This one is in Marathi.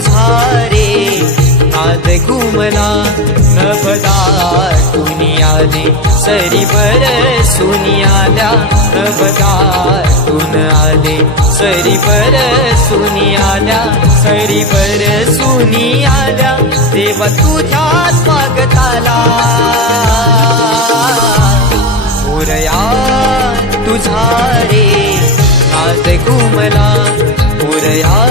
तुझा रे नाद घुमला नभदाटून आले सरी बरसून आल्या नभदाटून आले सरी बरसून आल्या सरी बरसून आल्या देवा तुझ्या स्वागताला मोरया तुझा रे नाद घुमला मोरया